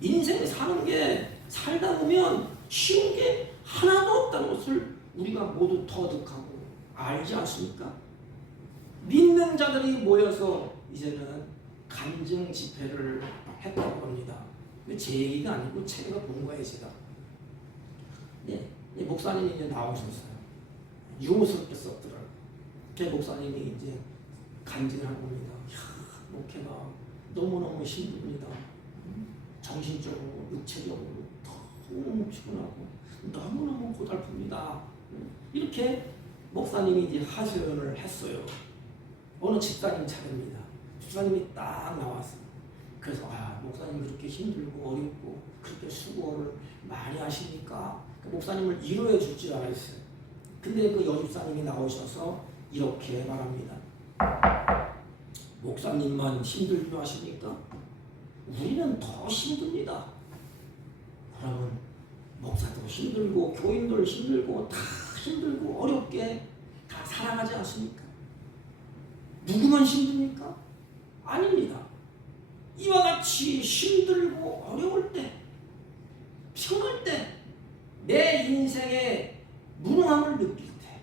인생 사는 게 살다 보면 쉬운 게 하나도 없다는 것을 우리가 모두 터득하고 알지 않습니까? 믿는 자들이 모여서 이제는 간증 집회를 했다고 합니다. 제 얘기가 아니고 책에서 본 거예요, 제가. 네, 이 목사님이 이제 나오셨어요. 유머스럽게 썼더라고요. 그 목사님이 이제 간증을 하고 옵니다. 목회가 너무너무 힘듭니다. 정신적으로, 육체적으로 너무 피곤하고 너무너무 고달픕니다. 이렇게 목사님이 이제 하소연을 했어요. 어느 집사님 차례입니다. 집사님이 딱 나왔어요. 그래서 목사님 그렇게 힘들고 어렵고 그렇게 수고를 많이 하시니까 그 목사님을 위로해 줄 줄 알았어요. 근데 그 여집사님이 나오셔서 이렇게 말합니다. 목사님만 힘들기로 하십니까? 우리는 더 힘듭니다. 그러면 목사도 힘들고 교인들 힘들고 다 힘들고 어렵게 다 살아가지 않습니까? 누구만 힘듭니까? 아닙니다. 이와 같이 힘들고 어려울 때, 피곤할 때, 내 인생의 무능함을 느낄 때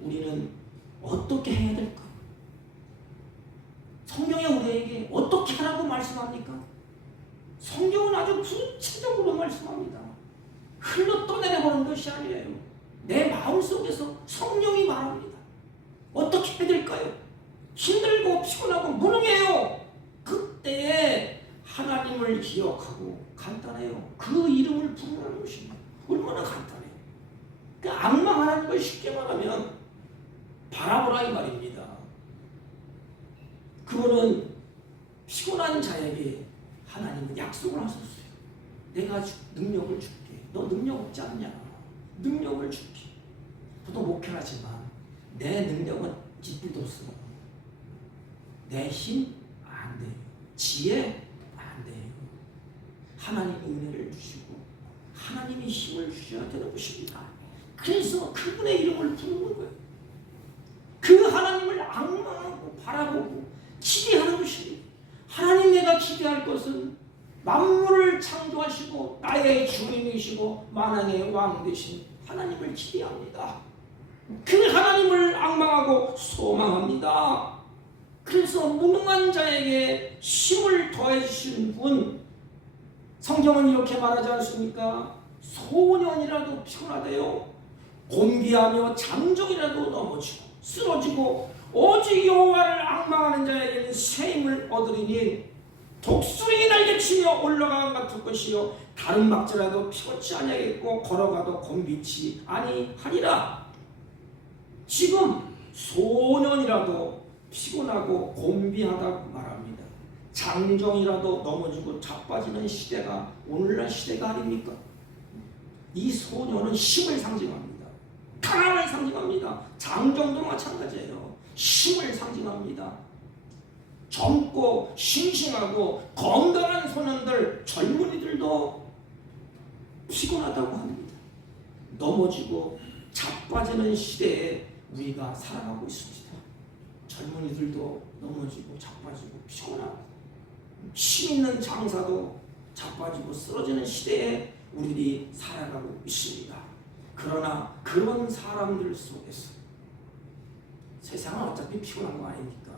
우리는 어떻게 해야 될까? 성경에 우리에게 어떻게 하라고 말씀합니까? 성경은 아주 구체적으로 말씀합니다. 흘러 떠내려보는 것이 아니에요. 내 마음속에서 성령이 말합니다. 어떻게 해야 될까요? 힘들고 피곤하고 무능해요. 그때에 하나님을 기억하고 간단해요. 그 이름을 부르는 것입니다. 얼마나 간단해요. 그 악마 하나님을 쉽게 말하면 바라보라 이 말입니다. 그거는 피곤한 자에게 하나님은 약속을 하셨어요. 내가 능력을 줄게. 너 능력 없지 않냐? 능력을 줄게. 너도 목회하지만 내 능력은 뒷불도 없어. 내 힘 안 돼요. 지혜 안 돼요. 하나님의 은혜를 주시고 하나님이 힘을 주셔야 되는 것입니다. 그래서 그분의 이름을 부르는 거예요. 그 하나님을 악망하고 바라보고 기대하는 것입니다. 하나님 내가 기대할 것은 만물을 창조하시고 나의 주인이시고 만왕의 왕 되신 하나님을 기대합니다. 그 하나님을 앙망하고 소망합니다. 그래서 무능한 자에게 힘을 더해 주신 분, 성경은 이렇게 말하지 않습니까? 소년이라도 피곤하대요. 곤비하며 장정이라도 넘어지고 쓰러지고 오직 여호와를 앙망하는 자에게는 새 힘을 얻으리니 독수리 날개치며 올라가는 같을 것이요 다른 박자라도 피곤치 아니하겠고 걸어가도 곤비치 아니하리라. 지금 소년이라도 피곤하고 곤비하다고 말합니다. 장정이라도 넘어지고 자빠지는 시대가 오늘날 시대가 아닙니까? 이 소년은 힘을 상징합니다. 강함을 상징합니다. 장정도 마찬가지예요. 힘을 상징합니다. 젊고 싱싱하고 건강한 소년들, 젊은이들도 피곤하다고 합니다. 넘어지고 자빠지는 시대에 우리가 살아가고 있습니다. 젊은이들도 넘어지고 자빠지고 피곤하고 힘 있는 장사도 자빠지고 쓰러지는 시대에 우리들이 살아가고 있습니다. 그러나 그런 사람들 속에서 세상은 어차피 피곤한 거 아닙니까?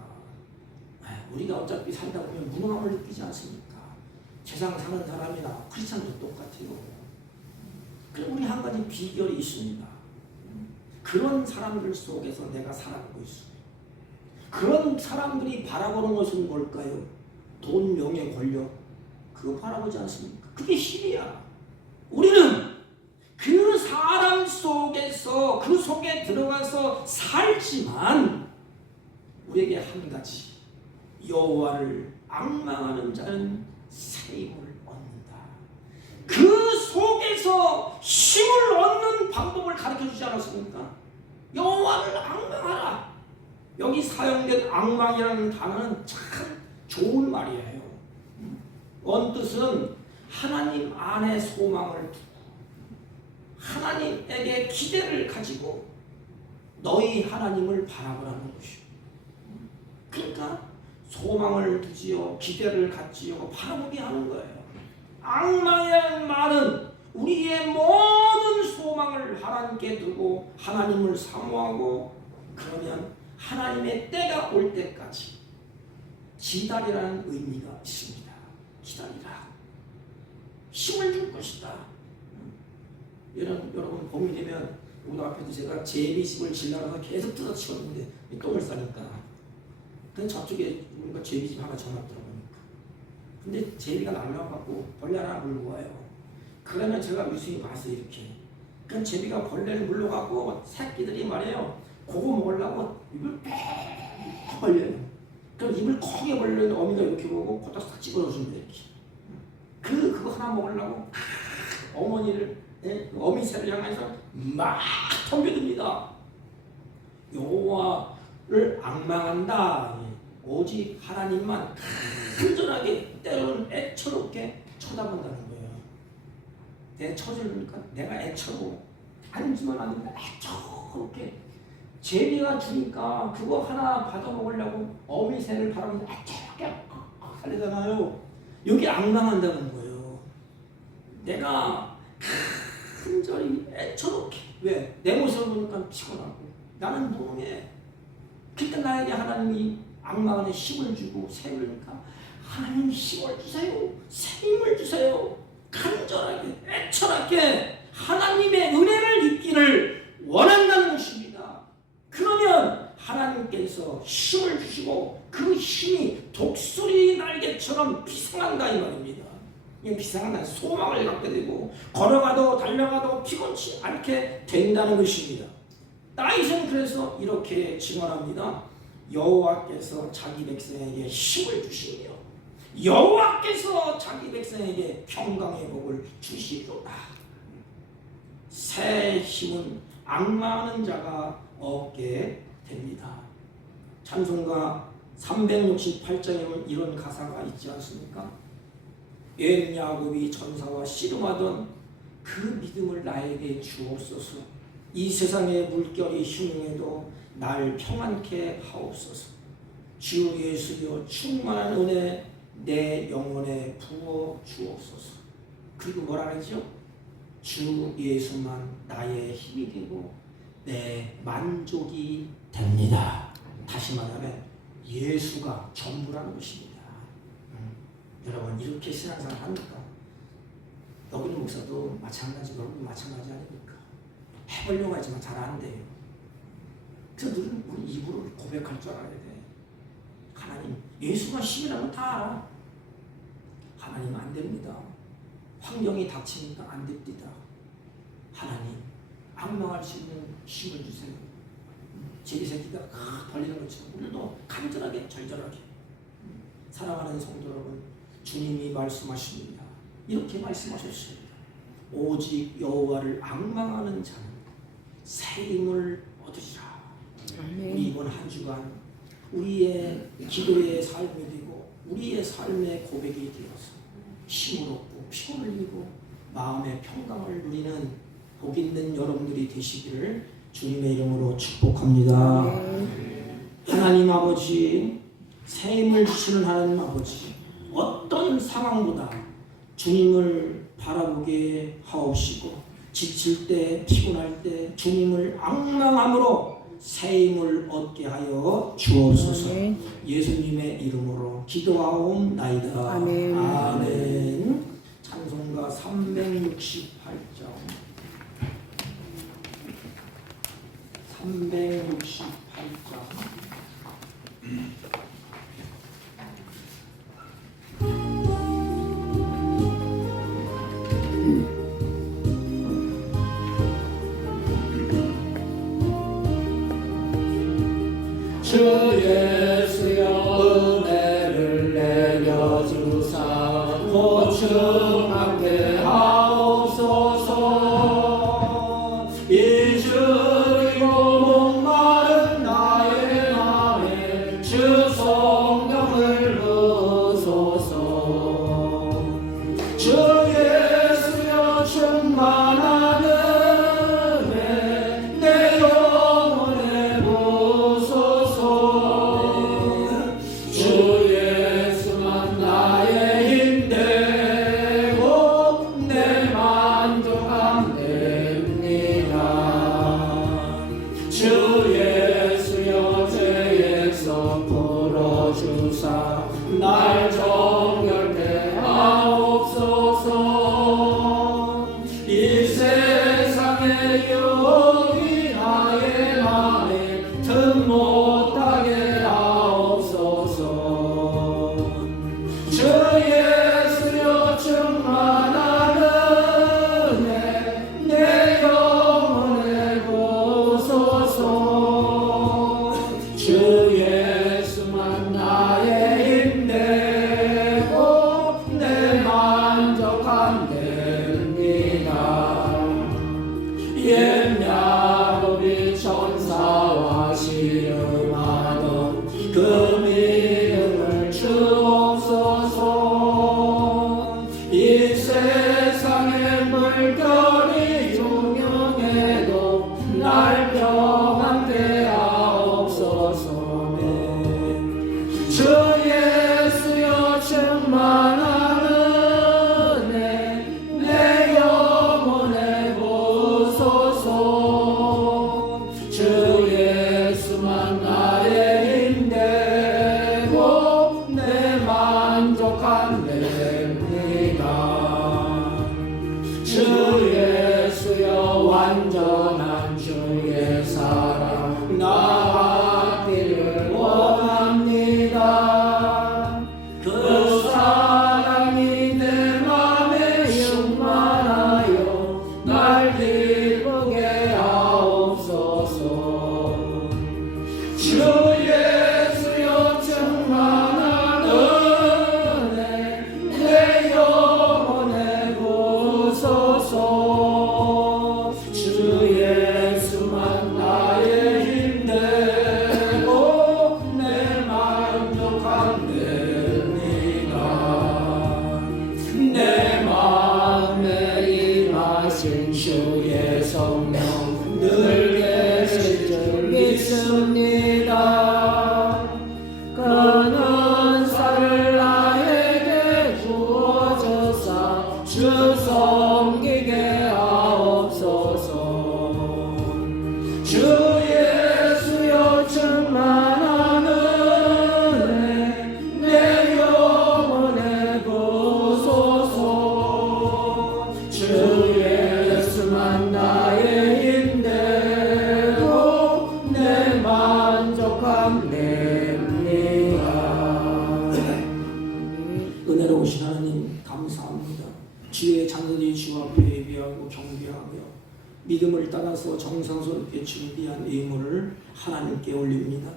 우리가 어차피 살다 보면 무능함을 느끼지 않습니까? 세상 사는 사람이나 크리스찬도 똑같아요. 그럼 우리 한 가지 비결이 있습니다. 그런 사람들 속에서 내가 살아가고 있어요. 그런 사람들이 바라보는 것은 뭘까요? 돈, 명예, 권력, 그거 바라보지 않습니까? 그게 힘이야. 우리는 그 사람 속에서 그 속에 들어가서 살지만 우리에게 한 가지, 여호와를 앙망하는 자는 새 힘을 얻는다. 그 속에서 힘을 얻는 방법을 가르쳐주지 않았습니까? 여호와를 앙망하라. 여기 사용된 앙망이라는 단어는 참 좋은 말이에요. 원뜻은 하나님 안에 소망을 두고 하나님에게 기대를 가지고 너희 하나님을 바라보라는 것이요. 그러니까 소망을 두지요, 기대를 갖지요, 바라보게 하는 거예요. 앙망이라는 말은 우리의 모든 소망을 하나님께 두고 하나님을 사모하고 그러면 하나님의 때가 올 때까지 기다리라는 의미가 있습니다. 기다리라. 힘을 줄 것이다. 여러분 봄이 되면 우리 앞에도 제가 제비집을 질러서 계속 뜯어치웠는데 똥을 싸니까. 근데 저쪽에 우리가 제비집 하나 전화 들어보니까. 근데 제비가 날라와갖고 벌레 하나 물고 와요. 그러면 제가 유심히 봤어요 이렇게. 그럼 제비가 벌레를 물러갖고 새끼들이 말이에요. 그거 먹으려고 입을 빽 벌려요. 그럼 입을 크게 벌리는 어미가 이렇게 보고 거기다 싹 집어넣어준다 이렇게. 그거 하나 먹으려고 어머니를 어미새를 향해서 막 덤벼듭니다. 여호와를 앙망한다. 오직 하나님만 간절하게 때로는 애처롭게 쳐다본다는 거예요. 내 처지니까 내가 애처로 앉으면 안 된다. 애처롭게 제비가 주니까 그거 하나 받아먹으려고 어미새를 바라보면서 애처롭게 하려잖아요. 여기 앙망한다는 거예요. 내가 간절히 애처롭게. 왜? 내 모습을 보니까 피곤하고 나는 무능해. 그때 나에게 하나님이 앙망하는 힘을 주고 세우니까 하나님 힘을 주세요. 새 힘을 주세요. 간절하게 애처롭게 하나님의 은혜를 입기를 원한다는 것입니다. 그러면 하나님께서 힘을 주시고 그 힘이 독수리 날개처럼 비상한다 이 말입니다. 이 비상한 소망을 갖게 되고 걸어가도 달려가도 피곤치 않게 된다는 것입니다. 다윗은 그래서 이렇게 증언합니다. 여호와께서 자기 백성에게 힘을 주시며 여호와께서 자기 백성에게 평강의 복을 주시리로다. 새 힘은 앙망하는 자가 얻게 됩니다. 찬송가 368장에는 이런 가사가 있지 않습니까? 옛 야곱이 전사와 씨름하던 그 믿음을 나에게 주옵소서. 이 세상의 물결이 흉흉해도 날 평안케 하옵소서. 주 예수여 충만한 은혜 내 영혼에 부어 주옵소서. 그리고 뭐라 그러죠? 주 예수만 나의 힘이 되고 내 만족이 됩니다. 다시 말하면 예수가 전부라는 것입니다. 여러분 이렇게 신앙생활 합니까? 여기는 목사도 마찬가지고 여러분 마찬가지 아닙니까? 해보려고 하지만 잘 안 돼요. 그래서 늘 우리 입으로 고백할 줄 알아야 돼. 하나님 예수가 힘이라면 다 알아. 하나님 안 됩니다. 환경이 닥치니까 안 됩니다. 하나님 앙망할 수 있는 힘을 주세요. 제비 새끼가 벌리는 것처럼 우리도 간절하게 절절하게. 사랑하는 성도 여러분, 주님이 말씀하십니다. 이렇게 말씀하셨습니다. 오직 여호와를 앙망하는 자는 새 힘을 얻으리라. 우리 이번 한 주간 우리의 기도의 삶이 되고 우리의 삶의 고백이 되어서 힘을 얻고 피곤을 이기고 마음의 평강을 누리는 복 있는 여러분들이 되시기를 주님의 이름으로 축복합니다. 하나님 아버지, 새 힘을 주시는 하나님 아버지, 어떤 상황보다 주님을 바라보게 하옵시고 지칠 때 피곤할 때 주님을 앙망함으로 새 힘을 얻게 하여 주옵소서. 예수님의 이름으로 기도하옵나이다. 아멘. 아멘. 찬송가 368장 368장 주 예수여 은혜를 내려주사 보충하게 하옵소서. 이주리고 목마른 나의 마음에 주 성령을 부소서. 주 예수여 충만한 은혜 내 영혼에 부소서. 주 예수만 나의 힘 되고 주의 나의 맘에 틈 못하게 하옵소서. 주 예수여 충만한 은혜 내 영혼에 부소서. 주 예수만 나의 힘되고 내 만족한 데입니다. 옛 야곱이 천사와 씨름하던 그 믿음을 주옵소서. 이 세상의 물결이 종용해도 날 평안케 하옵소서. 주 예수여 충만한 은혜 내 영혼에 부소서. 주 예수만 나의 힘되고 내 만족한 데입니다. 주 예수여 완전한 주의 사랑 나가기를 원합니다. 그 사랑이 내 맘에 충만하여 날 기쁘게 하옵소서. 주 예수여 충만한 은혜 내 영혼에 부소서. 주 예수만 나의 힘되고 내 만족한 데입니다. 내 마음에 임하신 주의 성령 늘 계실 줄 믿습니다. 그 은사를 나에게 주어주사 주 섬기게 하옵소서. 주 예수여 충만한 은혜 내 영혼에 부소서. 주 예수만 나의 힘되고 내 만족한 데입니다. 은혜로우신 하나님 감사합니다. 주의 자녀들이 주 앞에 예비하고 경배하며 믿음을 따라서 정성스럽게 준비한 예물을 하나님께 올립니다.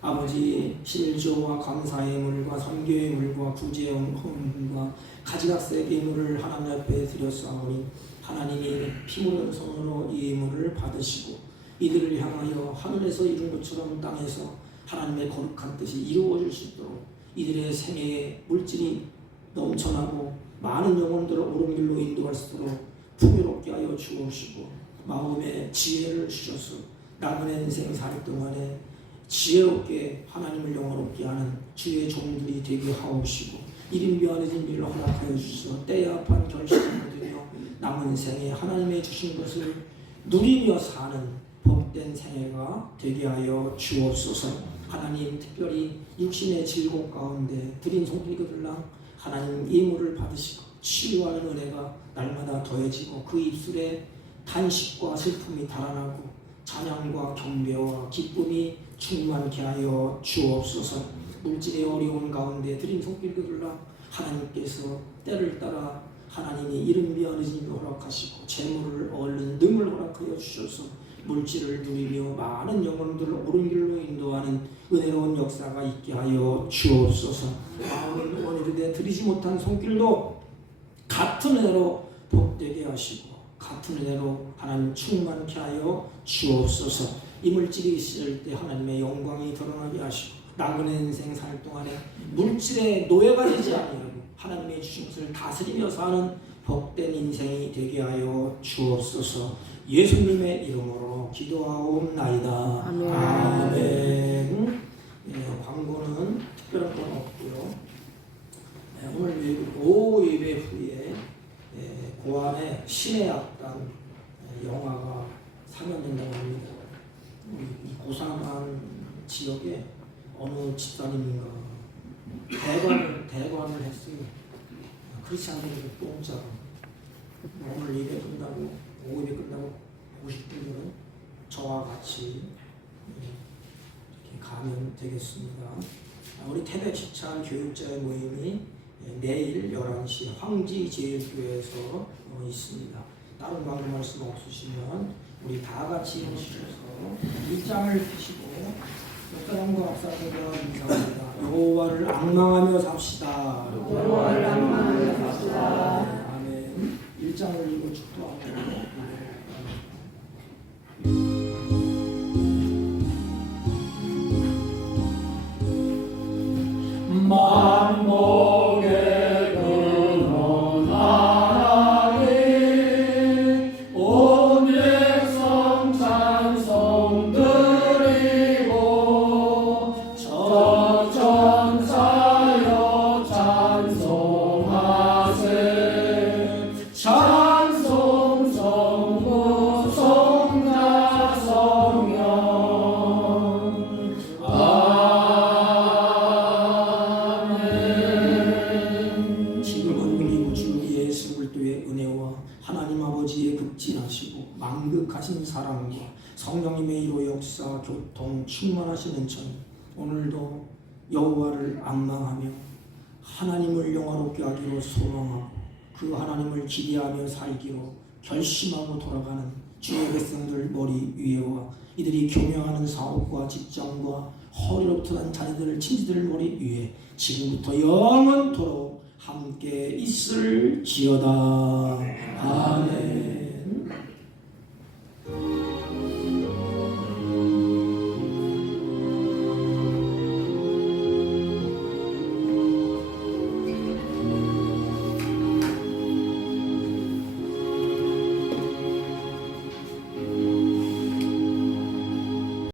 아버지, 실조와 감사의 예물과 선교의 예물과 구제의 헌금과 가지각색 예물을 하나님 앞에 드렸사오니 하나님이 피 묻은 손으로 이 예물을 받으시고 이들을 향하여 하늘에서 이룬 것처럼 땅에서 하나님의 거룩한 뜻이 이루어질 수 있도록 이들의 생애에 물질이 넘쳐나고 많은 영혼들을 옳은 길로 인도할 수 있도록 풍요롭게 하여 주옵시고 마음에 지혜를 주셔서 남은 인생 살 동안에 지혜롭게 하나님을 영화롭게 하는 주의 종들이 되게 하옵시고 이름 변해진 일을 허락하여 주셔서 때에 합한 결심을 드려 남은 생에 하나님의 주신 것을 누리며 사는 복된 생애가 되게 하여 주옵소서. 하나님, 특별히 육신의 질곡 가운데 드린 손길들랑 하나님 예물을 받으시고 치유하는 은혜가 날마다 더해지고 그 입술에 탄식과 슬픔이 달아나고 찬양과 경배와 기쁨이 충만케 하여 주옵소서. 물질의 어려운 가운데 드린 손길들랑 하나님께서 때를 따라 하나님이 이름 비하느님을 허락하시고 재물을 얻는 능을 허락하여 주셔서 물질을 누리며 많은 영혼들을 옳은 길로 인도하는 은혜로운 역사가 있게 하여 주옵소서. 마음은 원이르되 드리지 못한 손길도 같은 은혜로 복되게 하시고 같은 은혜로 하나님 충만케 하여 주옵소서. 이 물질이 있을 때 하나님의 영광이 드러나게 하시고 남은 인생 살 동안에 물질의 노예가 되지 아니하고 하나님의 주신 것을 다스리며 사는 복된 인생이 되게 하여 주옵소서. 예수님의 이름으로 기도하옵나이다. 아멘. 아멘. 광고는 특별한 건 없고요. 오늘 오후 예배 후에 고안의 신의 악단 영화가 상영된다고 합니다. 이 고산한 지역에 어느 집사님인가 대관을 했어요. 그렇지 않으면 공짜로 오늘 예배 끝나고 오후 예배 끝나고 보실 분들은 저와 같이 이렇게 가면 되겠습니다. 우리 태백 시찰 교육자의 모임이 내일 11시 황지제일교회에서 있습니다. 다른 방금 말씀 없으시면 우리 다 같이 일어서셔서 일장을 펴시고 목사님과 박사님과 인사합니다. 여호와를 앙망하며 삽시다. 여호와를 앙망하며 삽시다. 아멘. 일장을 읽고 축도합니다. 만복의 근원 하나님 온 백성 찬송 드리고 전천사여 찬송하세 찬송 성부 성자 성령 하나님 아버지의 극진하시고 만극하신 사랑과 성령님의 이로 역사 교통 충만하신 은총 오늘도 여호와를 앙망하며 하나님을 영화롭게 하기로 소망하고 그 하나님을 기대하며 살기로 결심하고 돌아가는 주의 백성들 머리 위에와 이들이 교명하는 사업과 직장과 허리로부터 자녀들 친지들 머리 위에 지금부터 영원토록 함께 있을지어다. 아멘.